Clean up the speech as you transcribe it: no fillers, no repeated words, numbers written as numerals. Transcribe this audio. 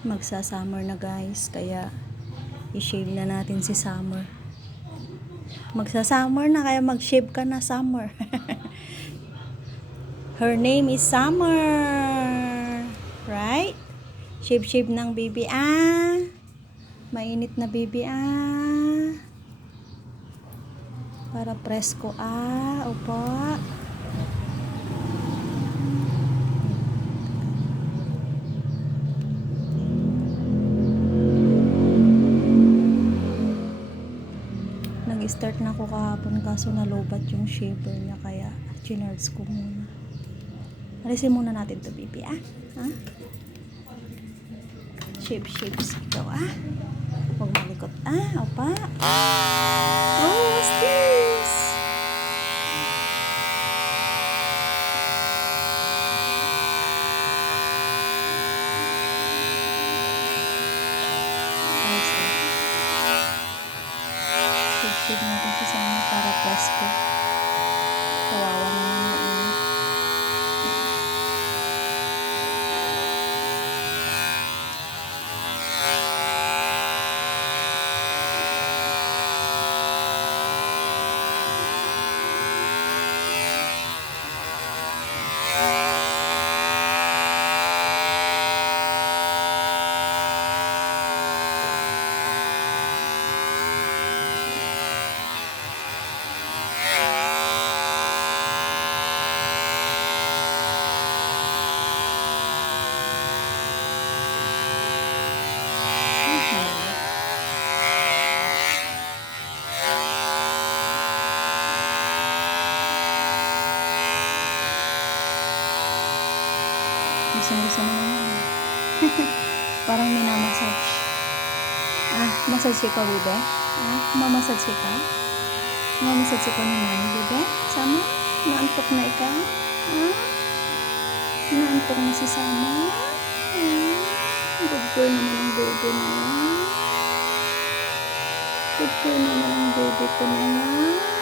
Magsa-summer na guys, kaya i-shave na natin si Summer. Magsa-summer na, kaya mag-shave ka na, Summer. Her name is Summer. Right? Shave ng baby, mainit na baby, para presko, opo. Nag-start na ako kahapon, kaso nalobat yung shaver niya, kaya chinards ko muna. Alisin muna natin to baby, Shapes ikaw, huwag malikot, opa. Oh, what's this? Shave natin si Sama para presko. Kawawa naman na init. Gusto mo naman. Parang minamassage. Massage ka, bebe? Mamassage ka? Mamassage ka ni mami, bebe? Sama? Naantok na ikaw? Naantok na si Sama? Good girl naman ang bebe na yan. Good girl naman ang bebe ko na yan.